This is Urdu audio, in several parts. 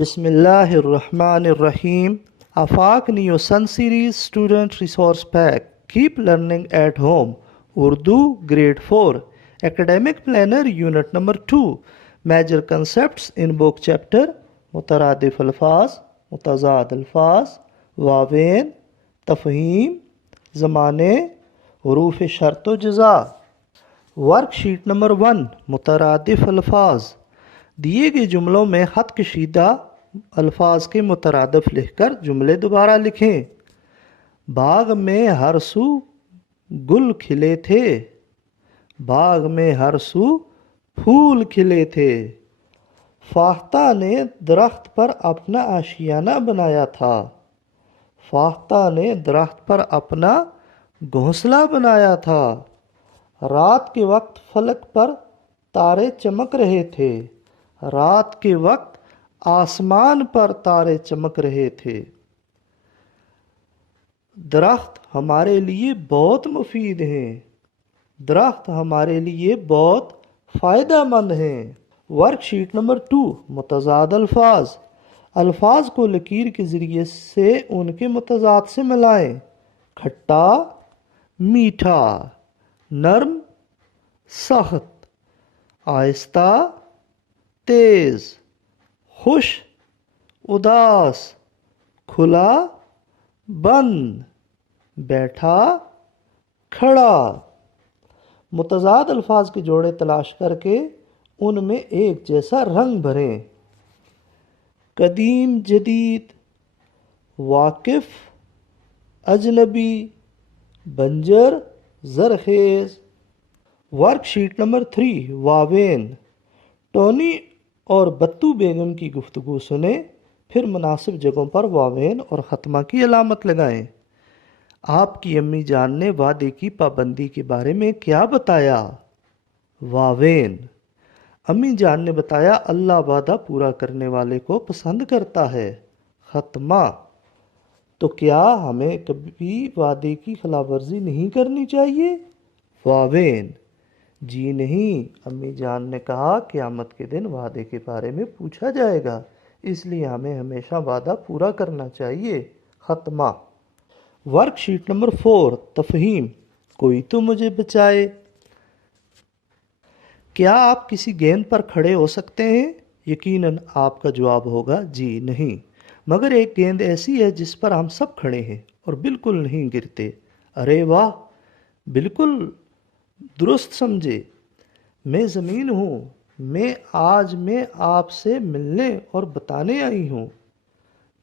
بسم اللہ الرحمن الرحیم. Afaq new sun series student resource pack. Keep learning at home. Urdu grade 4. Academic planner unit number 2. Major concepts in book chapter. مترادف الفاظ، متضاد الفاظ، واوین، تفہیم، زمانے، حروف شرط و جزا. Work sheet number 1. مترادف الفاظ. دیے گئے جملوں میں خط کشیدہ الفاظ کے مترادف لکھ کر جملے دوبارہ لکھیں. باغ میں ہر سو گل کھلے تھے. باغ میں ہر سو پھول کھلے تھے. فاختہ نے درخت پر اپنا آشیانہ بنایا تھا. فاختہ نے درخت پر اپنا گھونسلہ بنایا تھا. رات کے وقت فلک پر تارے چمک رہے تھے. رات کے وقت آسمان پر تارے چمک رہے تھے. درخت ہمارے لیے بہت مفید ہیں. درخت ہمارے لیے بہت فائدہ مند ہیں. Work sheet number 2. متضاد الفاظ. الفاظ کو لکیر کے ذریعے سے ان کے متضاد سے ملائیں. کھٹا، میٹھا. نرم، سخت. آہستہ، تیز. خوش، اداس. کھلا، بند. بیٹھا، کھڑا. متضاد الفاظ کے جوڑے تلاش کر کے ان میں ایک جیسا رنگ بھریں. قدیم، جدید. واقف، اجنبی. بنجر، زرخیز. Work sheet number 3. واوین. ٹونی اور بتو بیگم کی گفتگو سنیں، پھر مناسب جگہوں پر واوین اور ختمہ کی علامت لگائیں. آپ کی امی جان نے وعدے کی پابندی کے بارے میں کیا بتایا؟ واوین. امی جان نے بتایا اللہ وعدہ پورا کرنے والے کو پسند کرتا ہے. ختمہ. تو کیا ہمیں کبھی وعدے کی خلاف ورزی نہیں کرنی چاہیے؟ واوین. جی نہیں، امی جان نے کہا قیامت کے دن وعدے کے بارے میں پوچھا جائے گا، اس لیے ہمیں ہمیشہ وعدہ پورا کرنا چاہیے. ختمہ. Worksheet number 4. تفہیم. کوئی تو مجھے بچائے. کیا آپ کسی گیند پر کھڑے ہو سکتے ہیں؟ یقیناً آپ کا جواب ہوگا جی نہیں، مگر ایک گیند ایسی ہے جس پر ہم سب کھڑے ہیں اور بالکل نہیں گرتے. ارے واہ، بالکل درست سمجھے. میں زمین ہوں. آج میں آپ سے ملنے اور بتانے آئی ہوں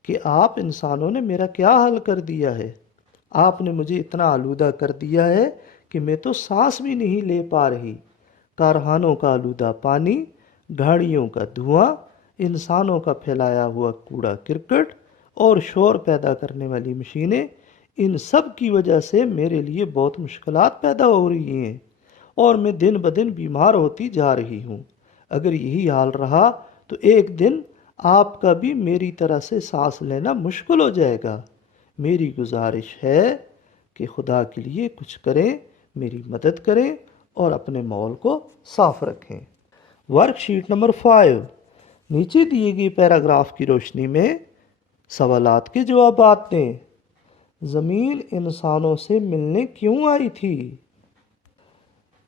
کہ آپ انسانوں نے میرا کیا حال کر دیا ہے. آپ نے مجھے اتنا آلودہ کر دیا ہے کہ میں تو سانس بھی نہیں لے پا رہی. کارخانوں کا آلودہ پانی، گاڑیوں کا دھواں، انسانوں کا پھیلایا ہوا کوڑا کرکٹ اور شور پیدا کرنے والی مشینیں، ان سب کی وجہ سے میرے لیے بہت مشکلات پیدا ہو رہی ہیں اور میں دن بدن بیمار ہوتی جا رہی ہوں. اگر یہی حال رہا تو ایک دن آپ کا بھی میری طرح سے سانس لینا مشکل ہو جائے گا. میری گزارش ہے کہ خدا کے لیے کچھ کریں، میری مدد کریں اور اپنے ماحول کو صاف رکھیں. Work sheet number 5. نیچے دیے گئے پیراگراف کی روشنی میں سوالات کے جوابات دیں. زمین انسانوں سے ملنے کیوں آئی تھی؟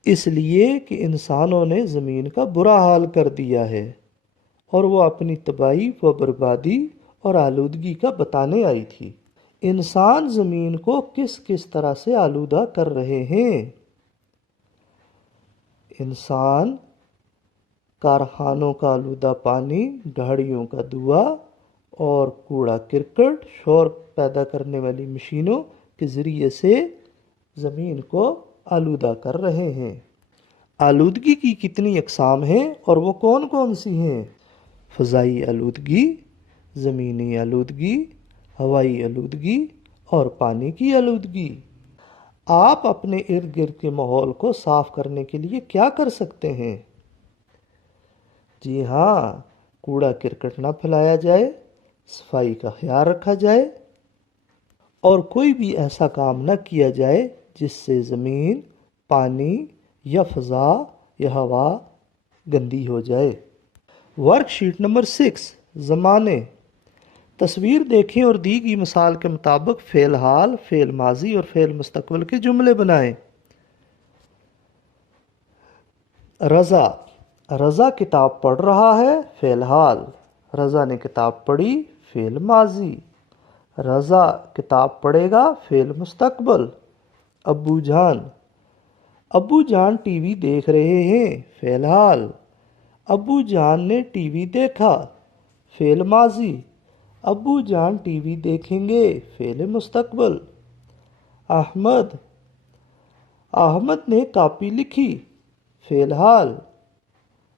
اس لیے کہ انسانوں نے زمین کا برا حال کر دیا ہے اور وہ اپنی تباہی و بربادی اور آلودگی کا بتانے آئی تھی. انسان زمین کو کس کس طرح سے آلودہ کر رہے ہیں؟ انسان کارخانوں کا آلودہ پانی، گاڑیوں کا دھواں اور کوڑا کرکٹ، شور پیدا کرنے والی مشینوں کے ذریعے سے زمین کو آلودہ کر رہے ہیں. آلودگی کی کتنی اقسام ہیں اور وہ کون کون سی ہیں؟ فضائی آلودگی، زمینی آلودگی، ہوائی آلودگی اور پانی کی آلودگی. آپ اپنے ارد گرد کے ماحول کو صاف کرنے کے لیے کیا کر سکتے ہیں؟ جی ہاں، کوڑا کرکٹ نہ پھیلایا جائے، صفائی کا خیال رکھا جائے اور کوئی بھی ایسا کام نہ کیا جائے جس سے زمین، پانی یا فضا یا ہوا گندی ہو جائے. Work sheet number 6. زمانے. تصویر دیکھیں اور دی گئی مثال کے مطابق فعل حال، فعل ماضی اور فعل مستقبل کے جملے بنائیں. رضا. رضا کتاب پڑھ رہا ہے، فعل حال. رضا نے کتاب پڑھی، فعل ماضی. رضا کتاب پڑھے گا، فعل مستقبل. ابو جان. ابو جان ٹی وی دیکھ رہے ہیں، فعل حال. ابو جان نے ٹی وی دیکھا، فعل ماضی. ابو جان ٹی وی دیکھیں گے، فعل مستقبل. احمد. احمد نے کاپی لکھی، فعل حال.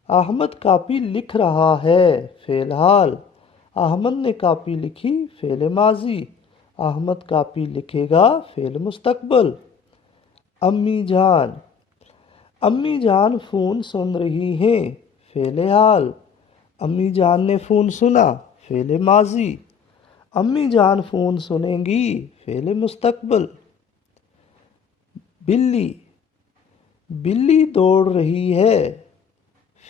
احمد کاپی لکھ رہا ہے، فعل حال. احمد نے کاپی لکھی، فعل ماضی. احمد کاپی لکھے گا، فعل مستقبل. امی جان. امی جان فون سن رہی ہیں، فعل حال. امی جان نے فون سنا، فعل ماضی. امی جان فون سنیں گی، فعل مستقبل. بلی. بلی دوڑ رہی ہے،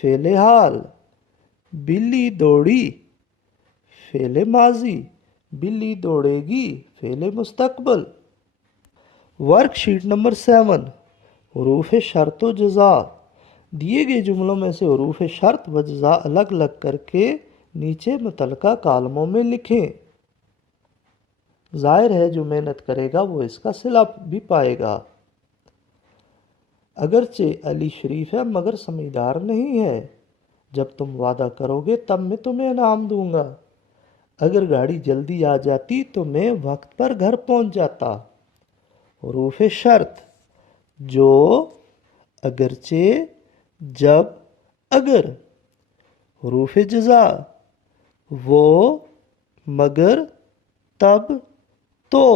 فعل حال. بلی دوڑی، فعل ماضی. بلی دوڑے گی، فعل مستقبل. Work sheet number 7. حروف شرط و جزا. دیے گئے جملوں میں سے حروف شرط و جزا الگ الگ کر کے نیچے متعلقہ کالموں میں لکھیں. ظاہر ہے جو محنت کرے گا وہ اس کا صلہ بھی پائے گا. اگرچہ علی شریف ہے مگر سمجھدار نہیں ہے. جب تم وعدہ کرو گے تب میں تمہیں انعام دوں گا. اگر گاڑی جلدی آ جاتی تو میں وقت پر گھر پہنچ جاتا. حروف شرط: جو، اگرچہ، جب، اگر. حروف جزا: وہ، مگر، تب، تو.